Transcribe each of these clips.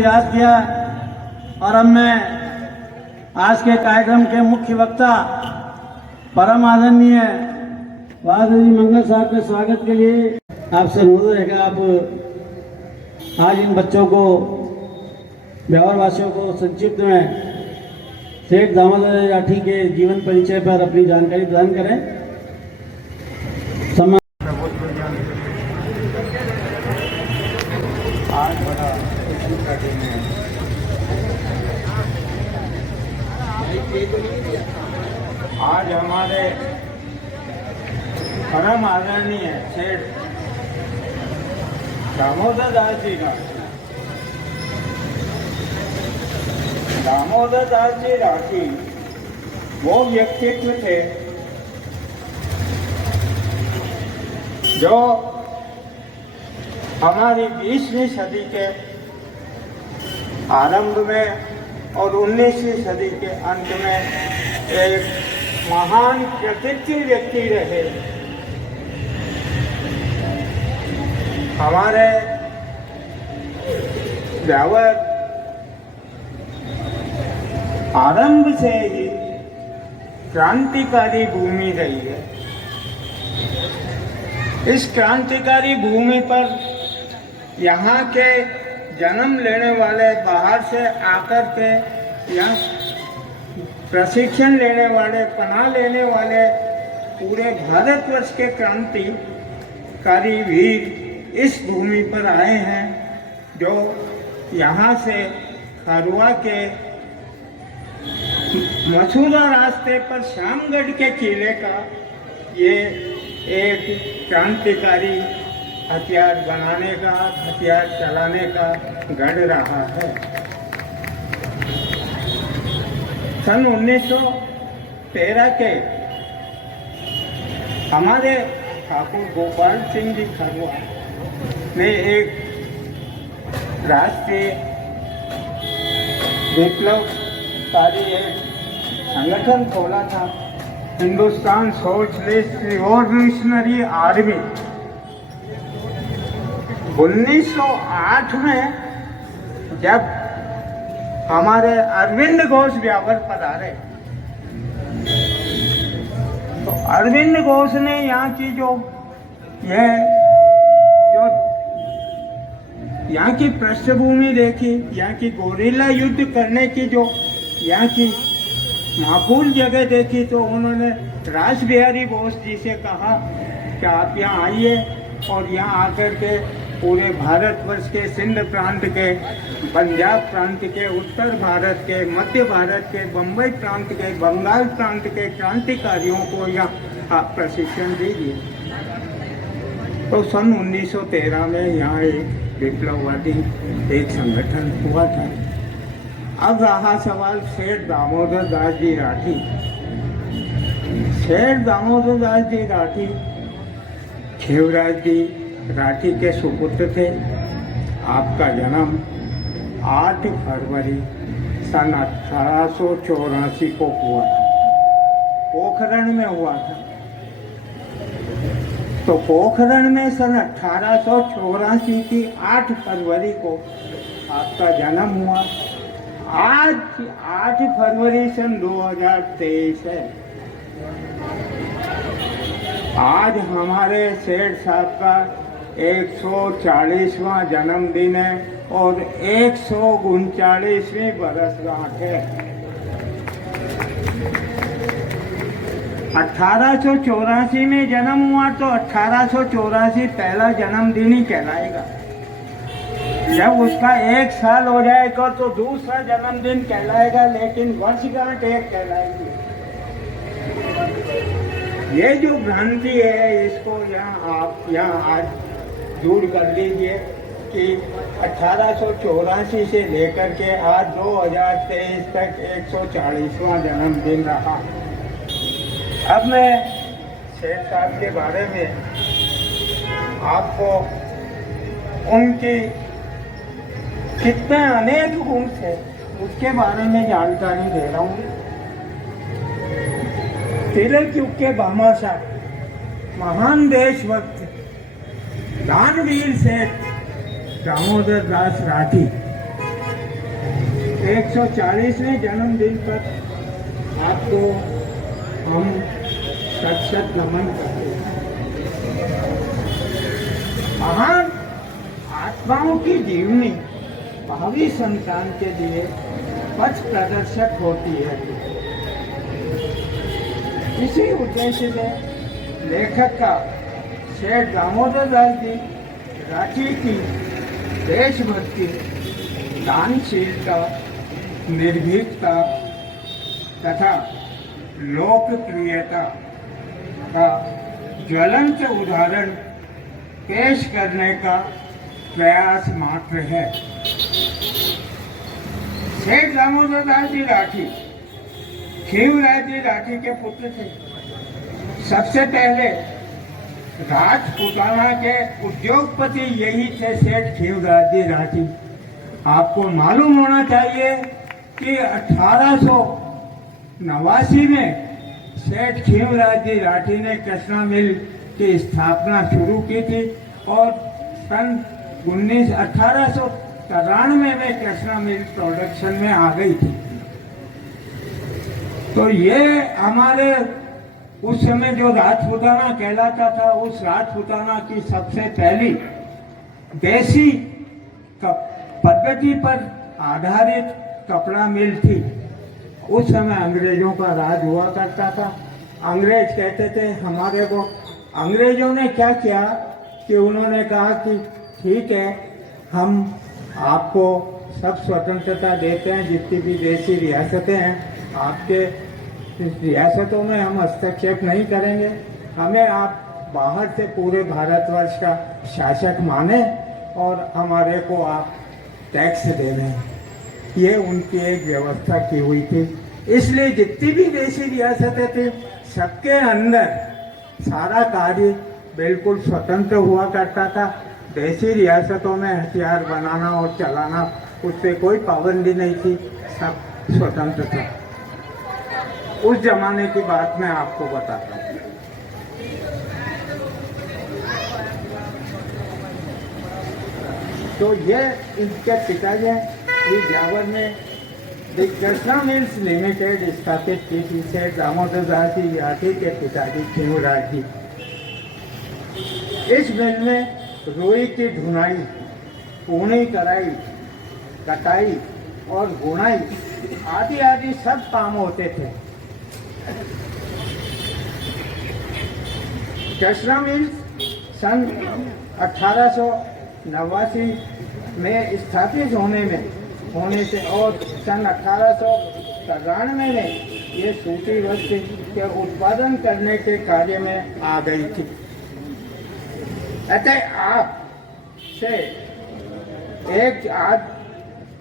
याद किया। और अब मैं आज के कार्यक्रम के मुख्य वक्ता परम आदरणीय वादरी मंगल साहब के स्वागत के लिए आपसे अनुरोध रहेगा, आप आज इन बच्चों को, ब्यावर वासियों को संक्षिप्त में सेठ दामोदर राठी के जीवन परिचय पर अपनी जानकारी प्रदान करें। आज बड़ा खुशी का दिन है। आज हमारे परम आदरणीय सेठ दामोदर दास जी का दामोदर दास जी राठी वो व्यक्तित्व थे जो हमारी 20वीं सदी के आरंभ में और 19वीं सदी के अंत में एक महान कृतित्व व्यक्ति रहे। हमारे ब्यावर आरंभ से ही क्रांतिकारी भूमि रही है। इस क्रांतिकारी भूमि पर यहाँ के जन्म लेने वाले, बाहर से आकर के यहाँ प्रशिक्षण लेने वाले, पनाह लेने वाले पूरे भारतवर्ष के क्रांतिकारी वीर इस भूमि पर आए हैं, जो यहाँ से खरुआ के मथुरा रास्ते पर श्यामगढ़ के किले का ये एक क्रांतिकारी हथियार बनाने का, हथियार चलाने का गढ़ रहा है। सन 1913 के हमारे ठाकुर गोपाल सिंह जी खरुआ ने एक राष्ट्रीय विप्लवकारी एक संगठन खोला था, हिंदुस्तान सोशलिस्ट रिवॉल्यूशनरी आर्मी। 1908 में जब हमारे अरविंद घोष ब्यावर पधारे, तो अरविंद घोष ने यहाँ की जो यहाँ की पृष्ठभूमि देखी, यहाँ की गोरिल्ला युद्ध करने की जो यहाँ की माकूल जगह देखी, तो उन्होंने रास बिहारी बोस जी से कहा कि आप यहाँ आइए और यहाँ आकर के पूरे भारतवर्ष के, सिंध प्रांत के, पंजाब प्रांत के, उत्तर भारत के, मध्य भारत के, बम्बई प्रांत के, बंगाल प्रांत के क्रांतिकारियों को यहाँ आप प्रशिक्षण दीजिए। तो सन 1913 में यहाँ एक विप्लववादी एक संगठन हुआ था। अब रहा सवाल सेठ दामोदर दास जी राठी। सेठ दामोदर दास जी राठी खेवराज जी राठी के सुपुत्र थे। आपका जन्म 8 फरवरी सन 1884 को हुआ था, पोखरण में हुआ था। तो पोखरण में सन 1884 की 8 फरवरी को आपका जन्म हुआ। आज 8 फरवरी सन 2023 है। आज हमारे सेठ साहब का 140वां जन्मदिन है और 139वीं बरसगांठ है। 1884 में जन्म हुआ तो 1884 पहला जन्मदिन ही कहलाएगा। जब उसका 1 साल हो जाएगा तो दूसरा जन्मदिन कहलाएगा, लेकिन वर्षगांठ एक कहलाएगी। ये जो भ्रांति है, इसको आप यहाँ आज दूर कर लीजिए कि 1884 से लेकर के आज 2023 तक 140वां जन्मदिन रहा। अब मैं सेठ साहब के बारे में आपको उनकी कितने अनेक गुण थे उसके बारे में जानकारी दे रहा हूँ। तिलक युग के भामाशाह, महान देशभक्त, दानवीर सेठ दामोदर दास राठी 140वें जन्मदिन पर आपको हम सत सत नमन करते हैं। महान आत्माओं की जीवनी भावी संतान के लिए पथ प्रदर्शक होती है। इसी उद्देश्य से लेखक का सेठ दामोदर दास जी राठी की देशभक्ति, दानशीलता, निर्भीकता तथा लोकप्रियता का ज्वलंत उदाहरण पेश करने का प्रयास मात्र है। सेठ दामोदर दास जी राठी खीवराज जी राठी के पुत्र थे। सबसे पहले राजपूताना के उद्योगपति यही थे, सेठ खीवराज जी राठी। आपको मालूम होना चाहिए कि 1889 में सेठ खीवराज जी राठी ने कृष्णा मिल की स्थापना शुरू की थी और सन 1893 में कृष्णा मिल प्रोडक्शन में आ गई थी। तो ये हमारे उस समय जो राजपूताना कहलाता था, उस राजपूताना की सबसे पहली देसी पद्धति पर आधारित कपड़ा मिल थी। उस समय अंग्रेजों का राज हुआ करता था। अंग्रेज कहते थे हमारे को, अंग्रेजों ने क्या किया कि उन्होंने कहा कि ठीक है, हम आपको सब स्वतंत्रता देते हैं, जितनी भी देसी रियासतें हैं, आपके रियासतों में हम हस्तक्षेप नहीं करेंगे, हमें आप बाहर से पूरे भारतवर्ष का शासक माने और हमारे को आप टैक्स दे दें। ये उनकी एक व्यवस्था की हुई थी। इसलिए जितनी भी देशी रियासतें थी, सबके अंदर सारा कार्य बिल्कुल स्वतंत्र हुआ करता था। देशी रियासतों में हथियार बनाना और चलाना, उस पर कोई पाबंदी नहीं थी, सब स्वतंत्र था। उस जमाने की बात मैं आपको बताता हूँ। तो ये इनके पिताजी इस जावर में कृष्णा मिल्स लिमिटेड स्थापित की थी। सेठ दामोदर दास जी राठी के पिताजी खीवराज जी। इस मिल में रुई की धुनाई, पूनी कराई, कटाई और बुनाई आदि आदि सब काम होते थे। कृष्णा मिल्स सन 1889 में स्थापित होने से और सन 1893 में ये सूती वस्त्र के उत्पादन करने के कार्य में आ गई थी। अतः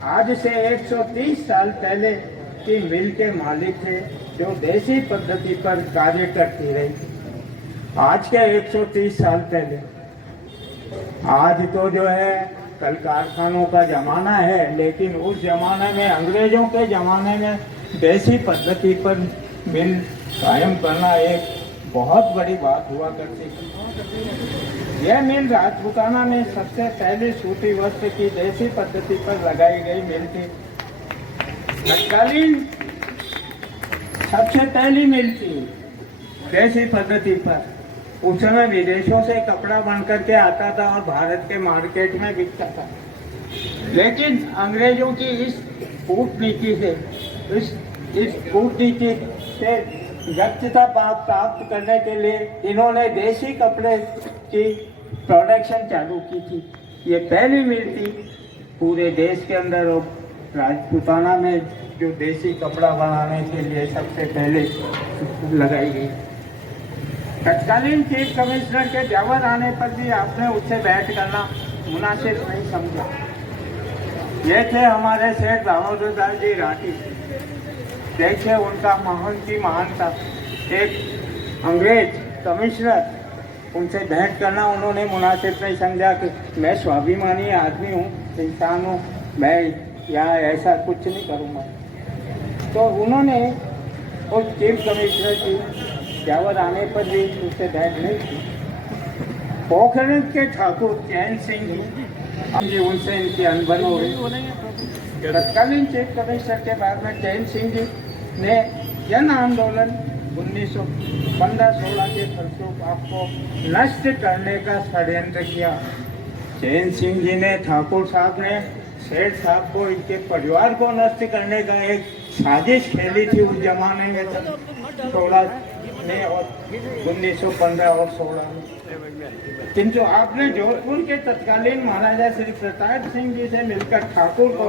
आज से 130 साल पहले की मिल के मालिक थे, जो देसी पद्धति पर कार्य करती रही। आज के 130 साल पहले, आज तो जो है कल कारखानों का जमाना है, लेकिन उस जमाने में, अंग्रेजों के जमाने में देसी पद्धति पर मिल कायम करना एक बहुत बड़ी बात हुआ करती थी। यह मिल राजपूताना में सबसे पहले सूती वस्त्र की देसी पद्धति पर लगाई गई मिल थी। तत्कालीन सबसे पहली मिल थी देसी पद्धति पर। उस समय विदेशों से कपड़ा बन करके आता था और भारत के मार्केट में बिकता था। लेकिन अंग्रेजों की इस कूटनीति से व्यक्तता प्राप्त करने के लिए इन्होंने देसी कपड़े की प्रोडक्शन चालू की थी। ये पहली मिल थी पूरे देश के अंदर और राजपूताना में जो देसी कपड़ा बनाने के लिए सबसे पहले लगाई गई। तत्कालीन चीफ कमिश्नर के जावर आने पर भी आपने उससे भेंट करना मुनासिब नहीं समझा। ये थे हमारे सेठ दामोदर दास जी राठी। देखिए उनका महान की महानता। एक अंग्रेज कमिश्नर, उनसे भेंट करना उन्होंने मुनासिब नहीं समझा कि मैं स्वाभिमानी आदमी हूँ, इंसान हूँ, मैं यहाँ ऐसा कुछ नहीं करूँगा। तो उन्होंने उस चीफ कमिश्नर की जावर आने पर भी उससे भेंट नहीं की। पोखरण के ठाकुर चैन सिंह जी, उनसे इनकी अनबन हो गई। तत्कालीन चीफ कमिश्नर के बाद में चैन सिंह जी ने जन आंदोलन 1915-16 के फलस्वरूप आपको नष्ट करने का षड्यंत्र किया। चैन सिंह जी ने, ठाकुर साहब ने सेठ साहब को, इनके परिवार को नष्ट करने का एक साजिश खेली थी उस जमाने में, 16 में और 1915 और 16 में। किंतु आपने जोधपुर के तत्कालीन महाराजा श्री प्रताप सिंह जी से मिलकर ठाकुर को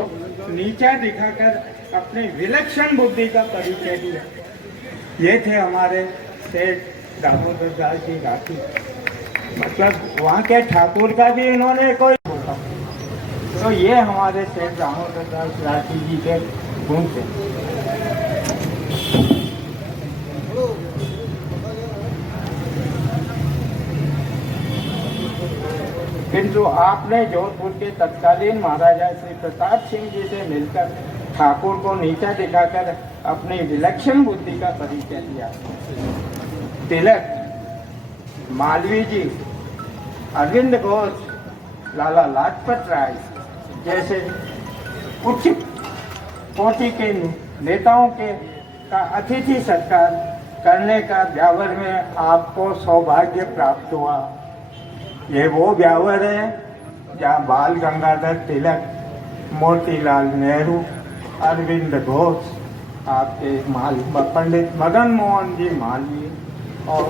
नीचा दिखाकर अपनी विलक्षण बुद्धि का परिचय दिया। ये थे हमारे सेठ दामोदर दास जी राठी। मतलब वहाँ के ठाकुर का भी इन्होंने कोई, तो ये हमारे सेठ दामोदर दास राठी जी के गुण थे। किंतु आपने जोधपुर के तत्कालीन महाराजा श्री प्रताप सिंह जी से मिलकर ठाकुर को नीचा दिखाकर अपनी विलक्षण बुद्धि का परिचय दिया। तिलक, मालवीय जी, अरविंद घोष, लाला लाजपत राय जैसे उच्च कोटि के नेताओं के का अतिथि सत्कार करने का ब्यावर में आपको सौभाग्य प्राप्त हुआ। ये वो ब्यावर है जहाँ बाल गंगाधर तिलक, मोतीलाल नेहरू, अरविंद घोष, आपके पंडित मदन मोहन जी मालवीय और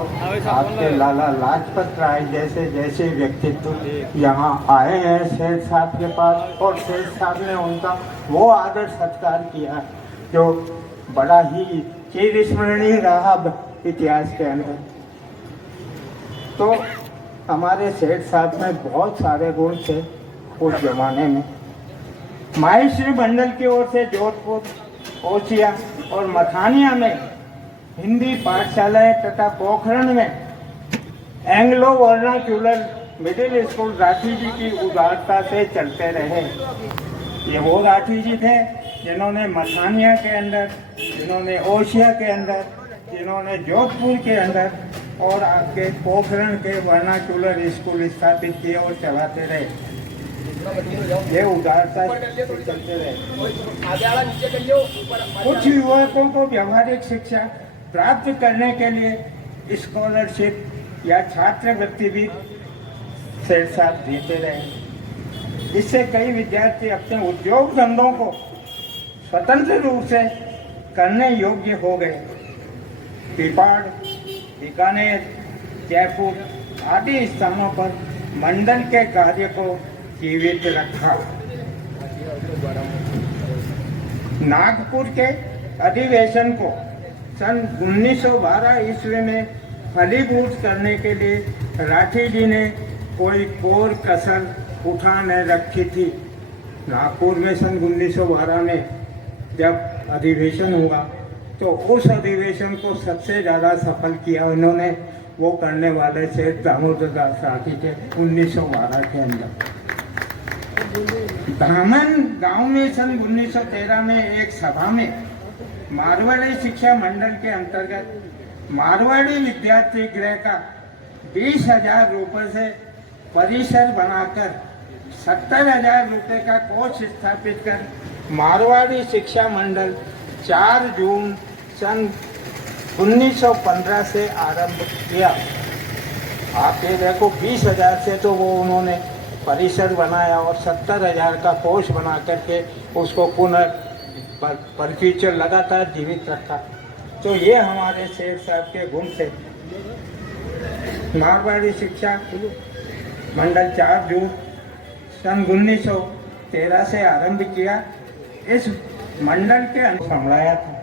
आपके लाला लाजपत राय जैसे व्यक्तित्व यहाँ आए हैं सेठ साहब के पास, और सेठ साहब ने उनका वो आदर सत्कार किया जो बड़ा ही चिरस्मरणीय रहा इतिहास के अंदर। तो हमारे सेठ साहब में बहुत सारे गुण थे उस जमाने में। माहेश्वरी मंडल की ओर से जोधपुर, ओसिया और मथानिया में हिंदी पाठशालाएं तथा पोखरण में Anglo vernacular middle school Rathi ji की उदारता से चलते रहे। ये वो राठी जी थे जिन्होंने मथानिया के अंदर, जिन्होंने ओसिया के अंदर, जिन्होंने जोधपुर के अंदर और आपके पोखरण के वर्नाक्यूलर स्कूल स्थापित किए और चलाते रहे। ये उदारता चलते रहे। कुछ युवकों को व्यवहारिक शिक्षा प्राप्त करने के लिए स्कॉलरशिप या छात्रवृत्ति भी सेठ साहब देते रहे। इससे कई विद्यार्थी अपने उद्योग धंधों को स्वतंत्र रूप से करने योग्य हो गए। पिपाड़, बीकानेर, जयपुर आदि स्थानों पर मंडल के कार्य को जीवित रखा। नागपुर के अधिवेशन को सन 1912 ईस्वी में फलीभूत करने के लिए राठी जी ने कोई कोर कसर उठा न रखी थी। नागपुर में सन 1912 में जब अधिवेशन हुआ तो उस अधिवेशन को सबसे ज़्यादा सफल किया उन्होंने, वो करने वाले सेठ दामोदर दास राठी थे 1912 के अंदर। ब्राह्मण गांव में सन 1913 में एक सभा में मारवाड़ी शिक्षा मंडल के अंतर्गत मारवाड़ी विद्यार्थी गृह का 20,000 रुपये से परिसर बनाकर 70,000 रुपये का कोष स्थापित कर मारवाड़ी शिक्षा मंडल 4 जून सन 1915 से आरंभ किया। आप ये देखो 20,000 से तो वो उन्होंने परिसर बनाया और 70,000 का कोष बना करके उसको पुनः पर फ्यूचर लगातार जीवित रखा। तो ये हमारे शेख साहब के गुण थे। मारवाड़ी शिक्षा मंडल 4 जून सन 1913 से आरंभ किया। इस मंडल के संभाला था।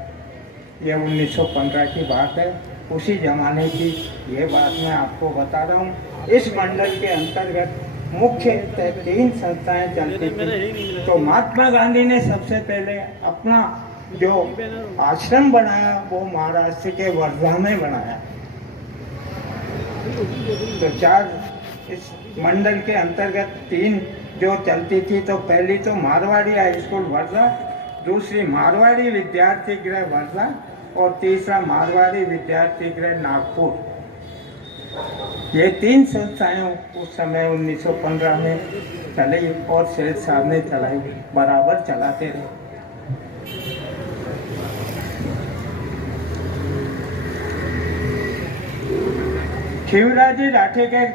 यह 1915 की बात है, उसी जमाने की ये बात मैं आपको बता रहा हूँ। इस मंडल के अंतर्गत मुख्य 3 संस्थाएं चलती थी। तो महात्मा गांधी ने सबसे पहले अपना जो आश्रम बनाया वो महाराष्ट्र के वर्धा में बनाया। तो 4 इस मंडल के अंतर्गत 3 जो चलती थी। तो पहली तो मारवाड़ी हाई स्कूल वर्धा, दूसरी मारवाड़ी विद्यार्थी गृह वर्धा और तीसरा मारवाड़ी विद्यार्थी गृह नागपुर। ये 3 संस्थाएं उस समय 1915 में चली और सेठ साहब ने चलाई, बराबर चलाते रहे। शिवराज जी राठी के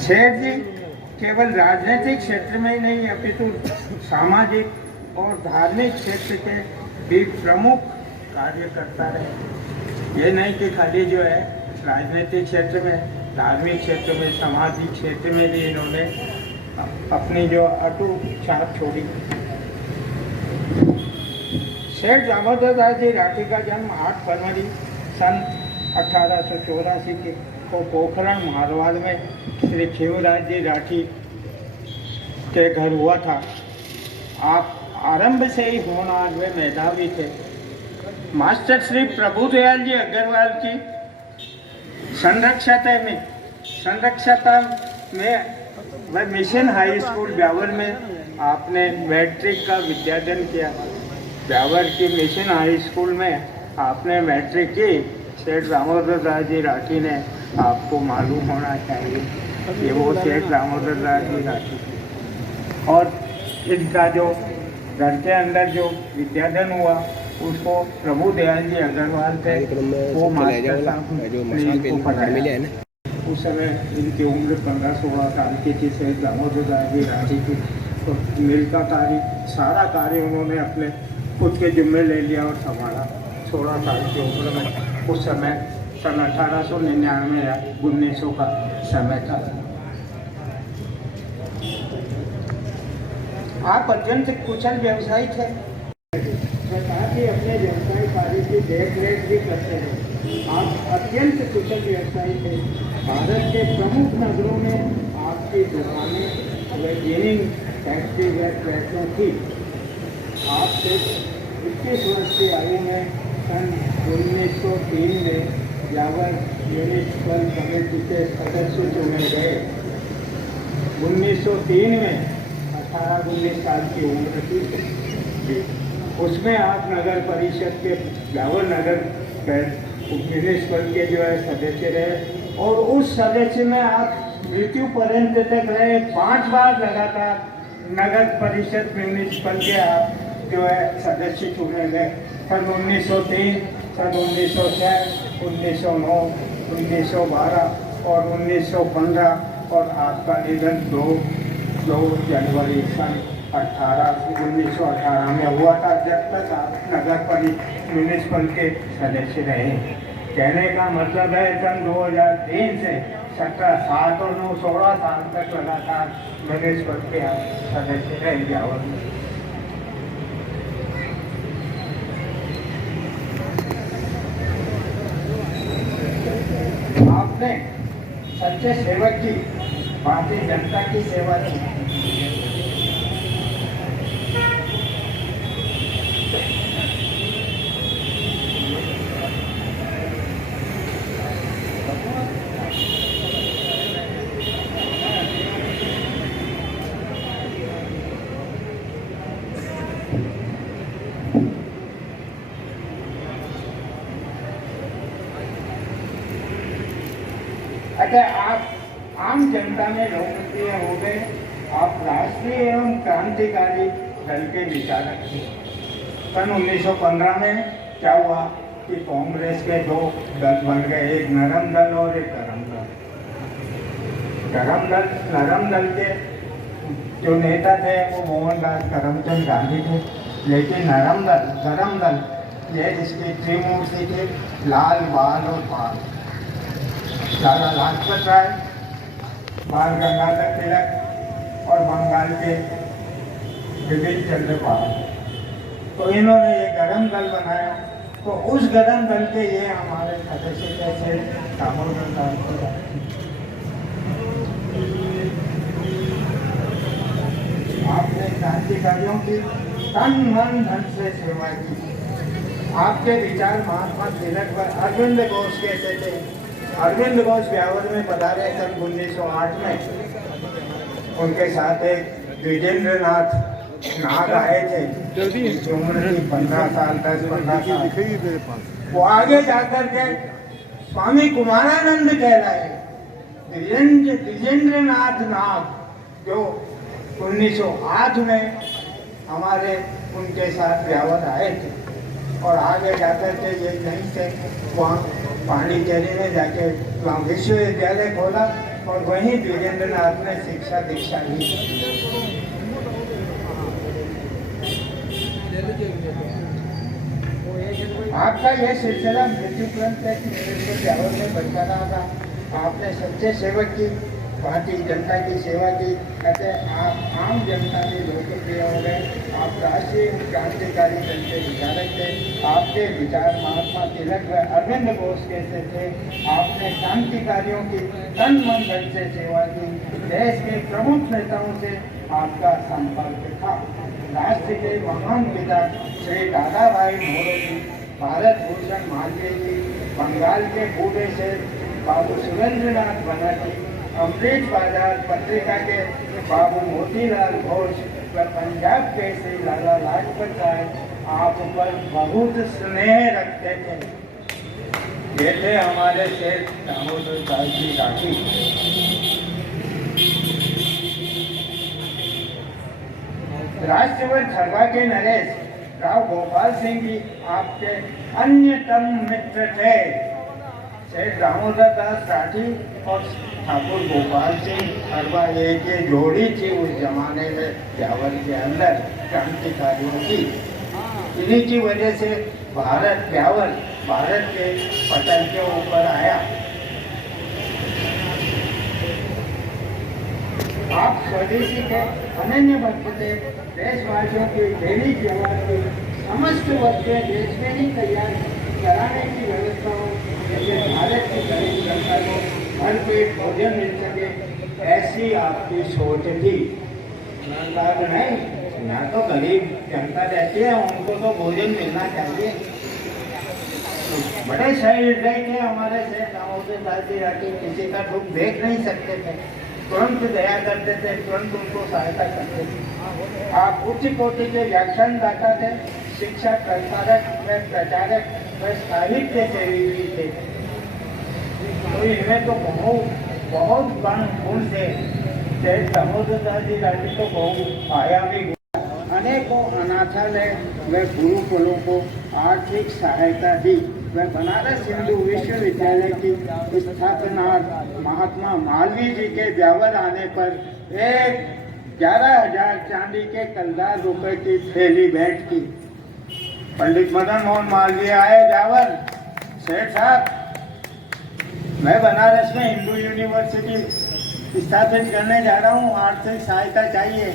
सेठ जी केवल राजनीतिक क्षेत्र में ही नहीं अपितु सामाजिक और धार्मिक क्षेत्र के भी प्रमुख कार्य करता रहे। ये नहीं कि खाली जो है राजनीतिक क्षेत्र में, धार्मिक क्षेत्र में, सामाजिक क्षेत्र में भी इन्होंने अपनी जो अटूट छाप छोड़ी। सेठ दामोदर दास जी राठी का जन्म 8 फरवरी सन 1884 को पोखरण मारवाड़ में श्री शिवराज जी राठी के घर हुआ था। आप आरंभ से ही होनहार व मेधावी थे। मास्टर श्री प्रभुदयाल जी अग्रवाल की संरक्षता में व मिशन हाई स्कूल ब्यावर में आपने मैट्रिक का विद्यादान किया। ब्यावर की मिशन हाई स्कूल में आपने मैट्रिक की। सेठ दामोदर दास जी राठी ने, आपको मालूम होना चाहिए, ये वो सेठ दामोदर दास जी राठी। और इनका जो घर के अंदर जो विद्यादान हुआ उसको प्रभु दयाल जी अग्रवाल थे, वो मास्टर साहब ने पढ़ाया। उस समय इनकी उम्र 15-16 साल की थी। सेठ दामोदर दास जी राठी की तो मिल का कार्य, सारा कार्य उन्होंने अपने खुद के जिम्मे ले लिया और संभाला 16 साल की उम्र में। उस समय सन 1899 या 1900 का समय था। आप अत्यंत कुशल व्यवसायी थे, साथ ही अपने व्यवसाय कार्य की देखरेख भी करते हैं। आप अत्यंत कुशल व्यवसायी थे। भारत के प्रमुख नगरों में आपकी दुकानें व गिनिंग फैक्ट्री व प्रेसों थी। आप सिर्फ 21 वर्ष की आयु में सन 1903 में ब्यावर म्यूनिसिपल कमेटी के सदस्य चुने गए। 1903 में 18-19 साल की उम्र थी। उसमें आप नगर परिषद के ब्यावर नगर म्यूनिसिपल के जो है सदस्य रहे और उस सदस्य में आप मृत्यु पर्यंत तक रहे। 5 बार लगातार नगर परिषद म्यूनिसिपल के आप जो है सदस्य चुने गए। सन 1903, सन 1906, 1909, 1912 और 1915 और आपका निधन 2 जनवरी सन 1918 में हुआ था। जब तक आप नगर परिषद म्यूनिसिपल के सदस्य रहे। कहने का मतलब है सन 2003 से 17, 7 और 9, 16 साल तक लगातार म्यूनिसिपल के सदस्य रहे ब्यावर में। आपने सच्चे सेवक की, भारतीय जनता की सेवा की। अच्छा, आप आम जनता में लोकप्रिय हो गए। आप राष्ट्रीय एवं क्रांतिकारी दल के विचारक थे। सन 1915 में क्या हुआ कि कांग्रेस के 2 दल बन गए, एक नरम दल और एक गरम दल। नरम दल के जो नेता थे वो मोहनदास करमचंद गांधी थे, लेकिन गरम दल ये इसकी त्रिमूर्ति थे, लाल, बाल और पाल। लाला लाजपत राय, बाल गंगाधर तिलक और बंगाल के बिपिन चंद्र पाल। तो इन्होंने ये गरम दल बनाया। तो उस गरम दल के ये हमारे सदस्य कैसे दामोदर दास को आपने क्रांतिकारियों की तन मन धन से सेवा की। आपके विचार महात्मा तिलक व अरविंद घोष कैसे थे। अरविंद घोष ब्यावर में पधारे सन 1908 में। उनके साथ एक द्विजेंद्रनाथ नाग आए थे, उनकी उम्र थी 15 साल, 10-15 साल। वो आगे जाकर के स्वामी कुमारानंद कहलाए। द्विजेंद्रनाथ नाग जो 1908 में हमारे उनके साथ ब्यावर आए थे, और आगे जाकर के ये यहीं से वहाँ पांडिचेरी में जाके वहाँ विश्वविद्यालय खोला, और वहीं द्विजेंद्रनाथ ने शिक्षा दीक्षा ली। आपका यह सिलसिला मृत्यु ग्रंथ ब्यावर में बनता रहा था। आपने सच्चे सेवक की भांति जनता की सेवा की, कहते आप आम जनता में लोकप्रिय हो गए। आप राष्ट्रीय क्रांतिकारी दल के विचारक थे। आपके विचार महात्मा तिलक व अरविंद घोष कैसे थे। आपने क्रांतिकारियों की तन मन धन से सेवा की। देश के प्रमुख नेताओं से आपका संपर्क था। राष्ट्र के महान पिता श्री दादा भाई मोरोजी, भारत भूषण मालवीय जी, बंगाल के बूढ़े से बाबू सुरेंद्रनाथ बनर्जी, अमृत बाजार पत्रिका के बाबू मोतीलाल घोष व पंजाब के श्री लाला लाजपत राय आप पर बहुत स्नेह रखते थे। ये थे हमारे शेर दामोदर दास जी राठी। राष्ट्रवत खरवा के नरेश राव गोपाल सिंह जी आपके अन्यतम मित्र थे। शेर दामोदर दास राठी और ठाकुर गोपाल सिंह खरवा एक ये जोड़ी थी उस जमाने में ब्यावर के अंदर क्रांतिकारियों की। इन्हीं की वजह से भारत ब्यावर भारत के पटल के ऊपर आया। आप स्वदेशी के अनन्य भक्त थे। देशवासियों की डेली सेवा की समस्त वस्तुएं देश में ही तैयार कराने की व्यवस्था हो, जैसे भारत की गरीब जनता को हर पेट भोजन मिल सके, ऐसी आपकी सोच थी। नहीं, ना तो गरीब जनता रहती है, उनको तो भोजन मिलना चाहिए। बड़े सहृदय थे हमारे से दामोदर दास जी राठी, किसी का दुख देख नहीं सकते थे, तुरंत दया करते थे, तुरंत उनको सहायता करते थे। आप उच्च कोटि के व्याख्यानदाता थे, शिक्षा प्रसारक व प्रचारक व साहित्य सेवी भी थे। तो इनमें तो बहुत गुण थे। दामोदर दास जी राठी तो बहुत आयामी गुण। अनेकों अनाथालय व गुरुकुलों को आर्थिक सहायता दी। वह बनारस हिंदू विश्वविद्यालय की स्थापना महात्मा मालवीय जी के ब्यावर आने पर 11,000 चांदी के कलदार रुपए की थैली भेंट की। पंडित मदन मोहन मालवीय आए ब्यावर, सेठ साहब मैं बनारस में हिंदू यूनिवर्सिटी स्थापित करने जा रहा हूँ, आर्थिक सहायता चाहिए।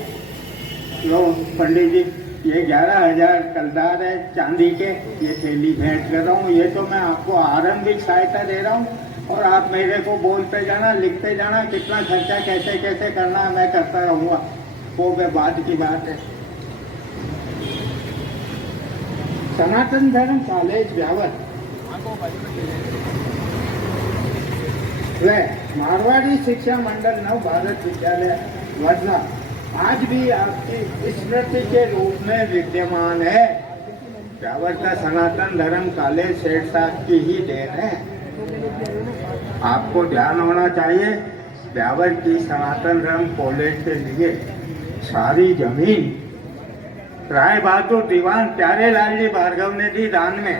लो पंडित जी, ये 11,000 कलदार है चांदी के, ये थैली भेंट कर रहा हूँ। ये तो मैं आपको आरंभिक सहायता दे रहा हूँ, और आप मेरे को बोलते जाना, लिखते जाना, कितना खर्चा कैसे कैसे करना है मैं करता रहूँगा। वो बाद की बात है। सनातन धर्म कॉलेज ब्यावर व मारवाड़ी शिक्षा मंडल नव भारत विद्यालय वर्धा आज भी आपकी स्मृति के रूप में विद्यमान है। ब्यावर का सनातन धर्म कॉलेज सेठ साहब की ही देन है। आपको ध्यान होना चाहिए, ब्यावर की सनातन धर्म कॉलेज के लिए सारी जमीन राय बहादुर दीवान प्यारे लाल जी भार्गव ने दी दान में।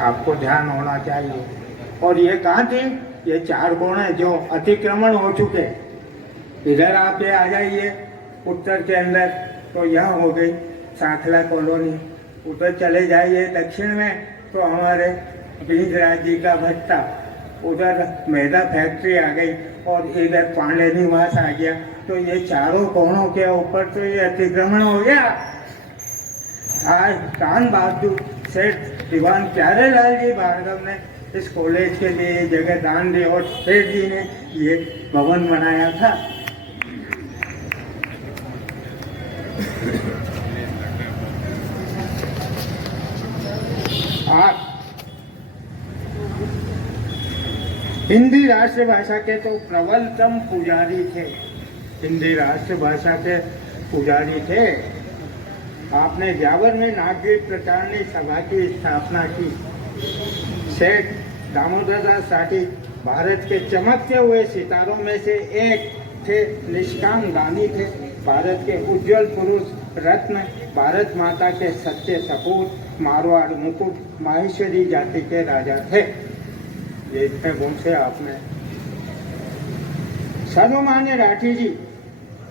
आपको ध्यान होना चाहिए। और ये कहाँ थी? ये 4 कोण जो अतिक्रमण हो चुके, इधर आप ये आ जाइए उत्तर के अंदर तो यह हो गई सांखला कॉलोनी। उधर चले जाइए दक्षिण में तो हमारे बीजराज जी का भट्टा, उधर मैदा फैक्ट्री आ गई, और इधर पांडे निवास आ गया। तो ये चारों कोणों के ऊपर तो ये अतिक्रमण हो गया। आज कान बहादुर सेठ दीवान प्यारे लाल जी भार्गव ने इस कॉलेज के लिए जगह दान दी, और सेठ जी ने ये भवन बनाया था। आप हिंदी राष्ट्रभाषा के तो प्रबलतम पुजारी थे। हिंदी राष्ट्रभाषा के पुजारी थे। आपने ब्यावर में नागरिक प्रचारणी सभा की स्थापना की। सेठ दामोदर दास साठी भारत के चमकते हुए सितारों में से एक थे, निष्काम दानी थे, भारत के उज्जवल पुरुष रत्न, भारत माता के सच्चे सपूत, मारवाड़ मुकुट, माहेश्वरी जाति के राजा थे। ये इतने गुण से आपने। सर्वमान्य राठी जी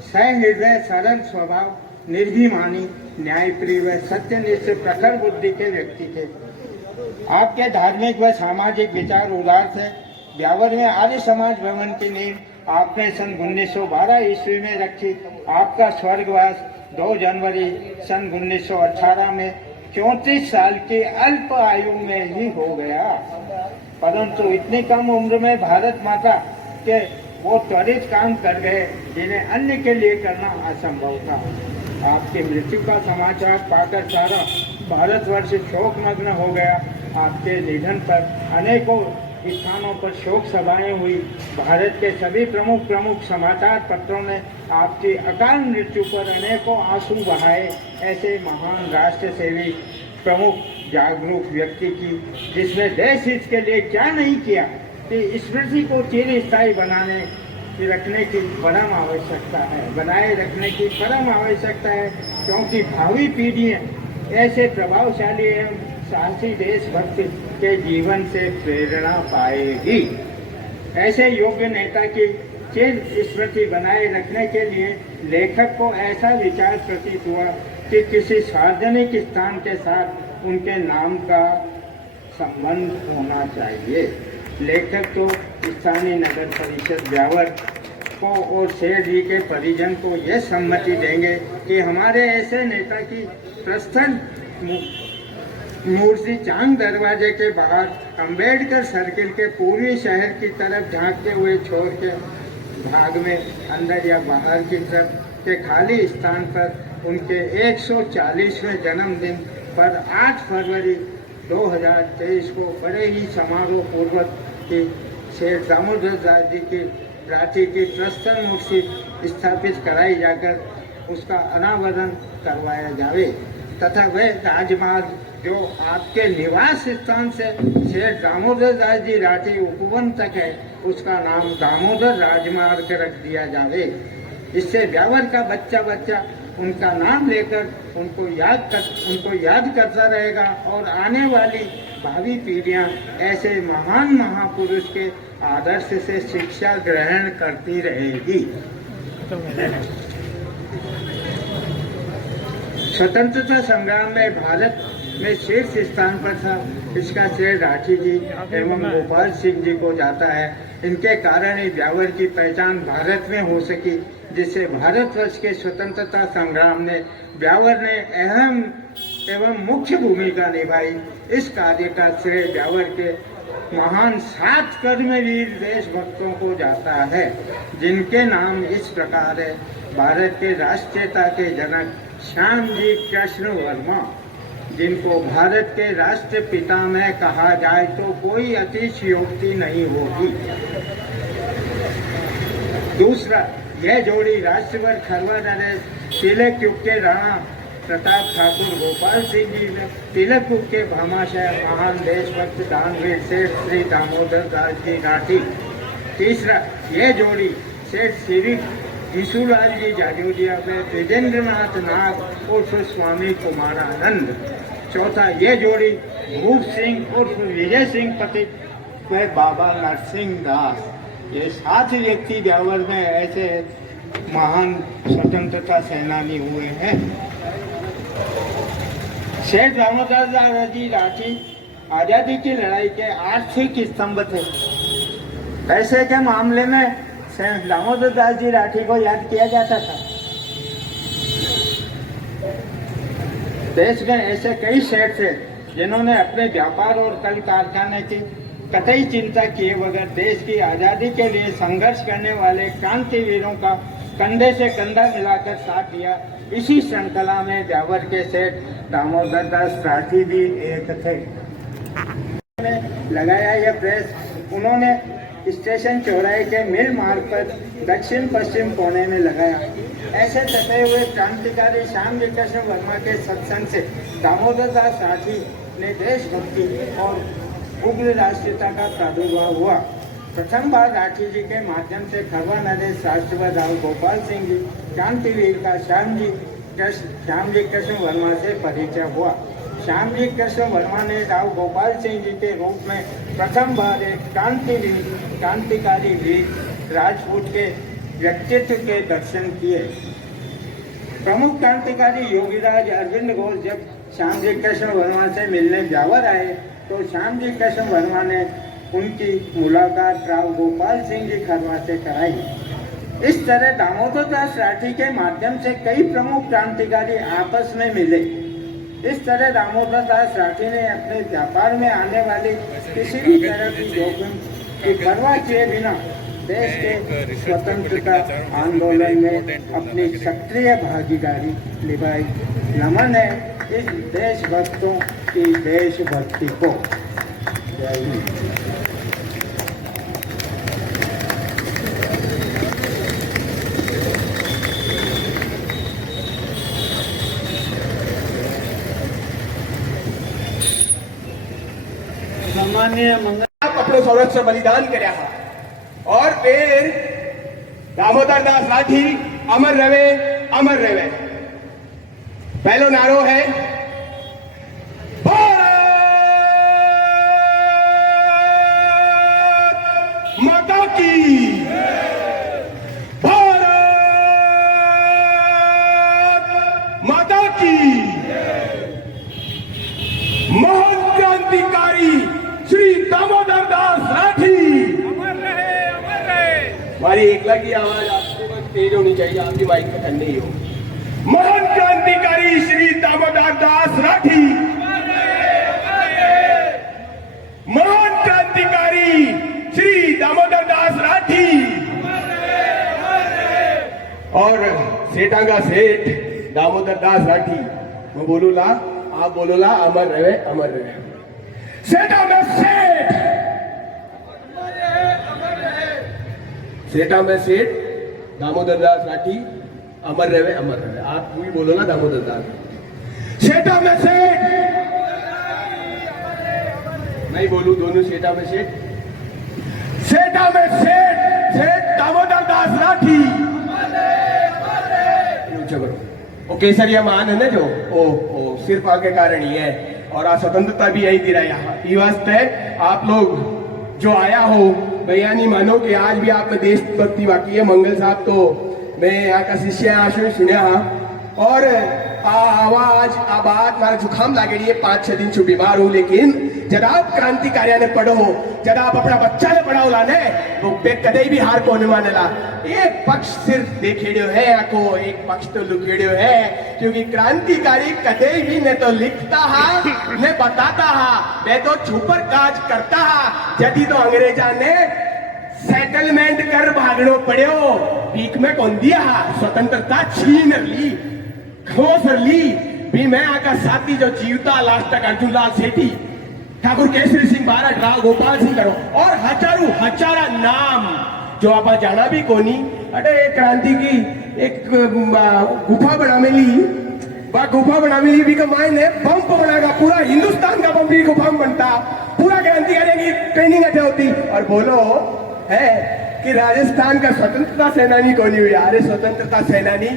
सहृदय, सरल स्वभाव, निर्भिमानी, न्यायप्रिय व सत्यनिष्ठ प्रखर बुद्धि के व्यक्ति थे। आपके धार्मिक व सामाजिक विचार उदार थे। ब्यावर में आर्य समाज भवन की नींव आपने सन 1912 ईस्वी में रखी। आपका स्वर्गवास 2 जनवरी सन 1918 में 34 साल की अल्प आयु में ही हो गया। परंतु इतनी कम उम्र में भारत माता के वो त्वरित काम कर गए जिन्हें अन्य के लिए करना असंभव था। आपकी मृत्यु का समाचार पाकर सारा भारतवर्ष शोकमग्न हो गया। आपके निधन पर अनेकों स्थानों पर शोक सभाएं हुई। भारत के सभी प्रमुख समाचार पत्रों ने आपकी अकाल मृत्यु पर अनेकों आंसू बहाए। ऐसे महान राष्ट्र सेवी प्रमुख जागरूक व्यक्ति की जिसने देश हित के लिए क्या नहीं किया कि स्मृति को चिरस्थायी रखने की परम आवश्यकता है, बनाए रखने की परम आवश्यकता है, क्योंकि भावी पीढ़ियां ऐसे प्रभावशाली एवं साहसी देशभक्त के जीवन से प्रेरणा पाएगी। ऐसे योग्य नेता की चिर स्मृति बनाए रखने के लिए लेखक को ऐसा विचार प्रतीत हुआ कि किसी सार्वजनिक स्थान के साथ उनके नाम का संबंध होना चाहिए। लेखक तो स्थानीय नगर परिषद ब्यावर को और शेर जी के परिजन को यह सम्मति देंगे कि हमारे ऐसे नेता की प्रस्थल मूर्ति चांग दरवाजे के बाहर अंबेडकर सर्किल के पूर्वी शहर की तरफ झांकते हुए छोर के भाग में अंदर या बाहर की तरफ के खाली स्थान पर उनके 140वें जन्मदिन पर 8 फरवरी 2023 को बड़े ही समारोह पूर्वक की शेर दामोदर दास जी की राठी की प्रस्थल मूर्ति स्थापित कराई जाकर उसका अनावरण करवाया जावे तथा वह राजमार्ग जो आपके निवास स्थान से शेर दामोदर दास जी राठी उपवन तक है उसका नाम दामोदर राजमार्ग रख दिया जावे। इससे ब्यावर का बच्चा उनका नाम लेकर उनको याद करता रहेगा और आने वाली भावी पीढ़ियां ऐसे महान महापुरुष के आदर्श से शिक्षा ग्रहण करती रहेगी। स्वतंत्रता संग्राम में भारत में शीर्ष स्थान पर था। इसका श्रेय राठी जी एवं गोपाल सिंह जी को जाता है। इनके कारण ही ब्यावर की पहचान भारत में हो सकी, जिससे भारतवर्ष के स्वतंत्रता संग्राम में ब्यावर ने अहम एवं मुख्य भूमिका निभाई। इस कार्य का श्रेय ब्यावर के महान 7 कर्मवीर देशभक्तों को जाता है, जिनके नाम इस प्रकार है। भारत के राष्ट्रीयता के जनक श्याम जी कृष्ण वर्मा, जिनको भारत के राष्ट्रपिता में कहा जाए तो कोई अतिशयोक्ति नहीं होगी। दूसरा, यह जोड़ी राष्ट्रभर खरवा नरेश तिलक युग के राणा प्रताप ठाकुर गोपाल सिंह जी ने तिलक युग के भामाशाह महान देशभक्त दानवीर सेठ श्री दामोदर दास जी राठी। तीसरा, यह जोड़ी सेठ श्री यीशुलाल जी जाजोजिया में विजेंद्रनाथ नाग उर्फ स्वामी कुमारानंद। चौथा, यह जोड़ी भूप सिंह उर्फ विजय सिंह पति व बाबा नरसिंह दास। ये 7 व्यक्ति ब्यावर में ऐसे महान स्वतंत्रता सेनानी हुए हैं। शेठ दामोदर दास जी राठी आजादी की लड़ाई के आर्थिक स्तंभ थे। पैसे के मामले में शेठ दामोदर दास जी राठी को याद किया जाता था। देश में ऐसे कई सेठ थे जिन्होंने अपने व्यापार और कल कारखाने की कतई चिंता किए बगैर देश की आज़ादी के लिए संघर्ष करने वाले क्रांतिवीरों का कंधे से कंधा मिलाकर साथ दिया। इसी श्रृंखला में ब्यावर के सेठ दामोदर दास राठी भी एक थे। लगाया यह प्रेस, उन्होंने स्टेशन चौराहे के मिल मार्ग पर दक्षिण पश्चिम कोने में लगाया। ऐसे तपे हुए क्रांतिकारी श्याम जी कृष्ण वर्मा के सत्संग से दामोदर दास राठी ने देशभक्ति और उग्र राष्ट्रीयता का प्रादुर्भाव हुआ। प्रथम बार राठी जी के माध्यम से खरवा नरेश राष्ट्रवाद राव गोपाल सिंह जी क्रांतिवीर का श्याम जी कृष्ण वर्मा से परिचय हुआ। श्याम जी कृष्ण वर्मा ने राव गोपाल सिंह जी के रूप में प्रथम बार एक क्रांतिकारी वीर राजपूत के व्यक्तित्व के दर्शन किए। प्रमुख क्रांतिकारी योगीराज अरविंद घोष जब श्याम जी कृष्ण वर्मा से मिलने ब्यावर आए तो श्याम जी कृष्ण वर्मा ने उनकी मुलाकात राव गोपाल सिंह जी खरवा से कराई। इस तरह दामोदर दास राठी के माध्यम से कई प्रमुख क्रांतिकारी आपस में मिले। इस तरह दामोदर दास राठी ने अपने व्यापार में आने वाली किसी भी तरह की जोखिम की परवाह किए बिना देश के स्वतंत्रता आंदोलन में अपनी सक्रिय भागीदारी निभाई। नमन है इस देशभक्तों की देशभक्ति को। जय हिंद। अपनो संरक्षण बलिदान कर्या और फिर दामोदर दास राठी अमर रहे अमर रहे। पहलो नारो है भारत माता की, भारत माता की। महान क्रांतिकारी श्री दामोदर दास राठी अमर रहे अमर रहे। हमारी एकला की आवाज आपको बस तेज होनी चाहिए, आपकी माइक पे करनी ही हो। महान क्रांतिकारी श्री दामोदर दास राठी अमर रहे अमर रहे। महान क्रांतिकारी श्री दामोदर दास राठी अमर रहे अमर रहे। और सेठांगा सेठ दामोदर दास राठी, मैं बोलूला आप बोलोला अमर रहे अमर रहे। सेठा में सेठ, सेठा में सेठ दामोदर दास राठी अमर रहे अमर रहे। आप भी बोलो ना दामोदर दास। सेठा में सेठ, नहीं बोलू दोनों सेठा में सेठ, सेठा में सेठ, सेठ दामोदर दास राठी वो केसरिया मान है ना जो ओ सिर्फ आगे कारण ही है और आ स्वतंत्रता भी यही दिलाया। ये वास्ते आप लोग जो आया हो भैया नहीं मानो कि आज भी आप में देशभक्ति बाकी है। मंगल साहब तो मैं यहाँ का शिष्य आशु सुनिया और आवाज आबाद मारे जुकाम लागेड़ी है। 5-6 दिन छुट्टी बीमार हूँ, लेकिन जब आप क्रांतिकारियों ने पढ़ो, जब आप अपना बच्चा ने पढ़ाओ लाने वो कदे भी हार कोने मानेला। एक पक्ष सिर्फ देखेड़ो है को, एक पक्ष तो लुकेड़ो है, क्योंकि क्रांतिकारी कदे भी न तो लिखता है न बताता है, वे तो छुपर काज करता है। जदी तो अंग्रेजा ने सेटलमेंट कर भागड़ो पड़ो, बीच में कौन दिया स्वतंत्रता छीन ली, खोस ली भी। मैं आका साथी जो जीवता लास्ट तक अर्जुन लाल सेठी, ठाकुर केसरी सिंह बारट, राव गोपाल सिंह करो और हजारा नाम जो आप जाना भी कोनी। अरे क्रांति की एक गुफा बना मिली, वह गुफा बना मिली भी कमाए ने पंप बनागा, पूरा हिंदुस्तान का पंप भी गुफा में बनता, पूरा क्रांतिकारी की ट्रेनिंग अच्छे होती। और बोलो है कि राजस्थान का स्वतंत्रता सेनानी कौन हुई? अरे स्वतंत्रता सेनानी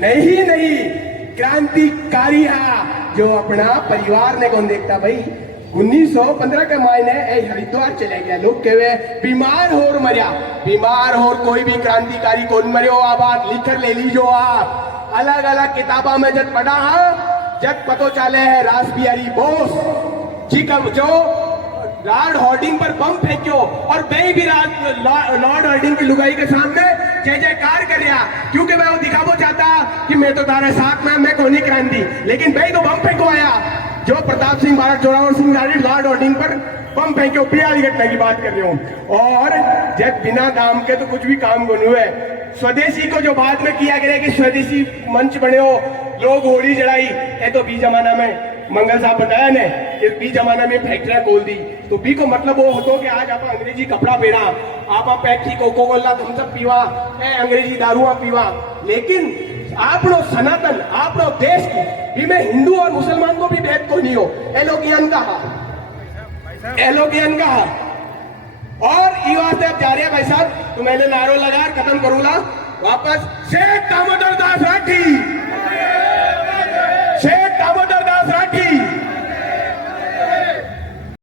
नहीं क्रांतिकारी है जो अपना परिवार ने कौन देखता भाई। 1915 के महीने हरिद्वार चले गया, लोग कहे बीमार हो मरिया, बीमार हो कोई भी क्रांतिकारी कौन मरियो। आप लिखकर ले लीजो, आप अलग अलग किताबा में जब पढ़ा जब पतो चले है रास बिहारी बोस जी का जो लॉर्ड हार्डिंग पर बम फेंक्यो और मैं भी लॉर्ड हार्डिंग की लुगाई के सामने जय जयकार कर रहा, क्योंकि मैं वो दिखावो चाहता कि मैं तो तारे साथ में, मैं कोनी क्रांति, लेकिन मैं तो बम फेंको आया। जो प्रताप सिंह बारट, जोरावर सिंह लॉर्ड हार्डिंग पर बम फेंक्यो, पियाली घटना की बात कर रही हूँ। और जब बिना दाम के तो कुछ भी काम गुनु है। स्वदेशी को जो बाद में किया गया कि स्वदेशी मंच बने हो, लोग होली जलाई, ये तो बी जमाना में मंगल साहब बताया ने कि बी जमाना में फैक्ट्रियां खोल दी, तो बी को मतलब वो होतो कि आज आप अंग्रेजी कपड़ा पहरा, आप पैठी कोको कोला थम्स अप पीवा, अंग्रेजी दारुआ पीवा, लेकिन आपनो सनातन आपनो देश की में हिंदू और मुसलमान को भी भेद को नहीं हो, एलोगियन कहा और ये वास्ते अब जा रहे हैं भाई साहब, तो मैंने नारो लगा खत्म करूंगा वापस। शेख दामोदर दास राठी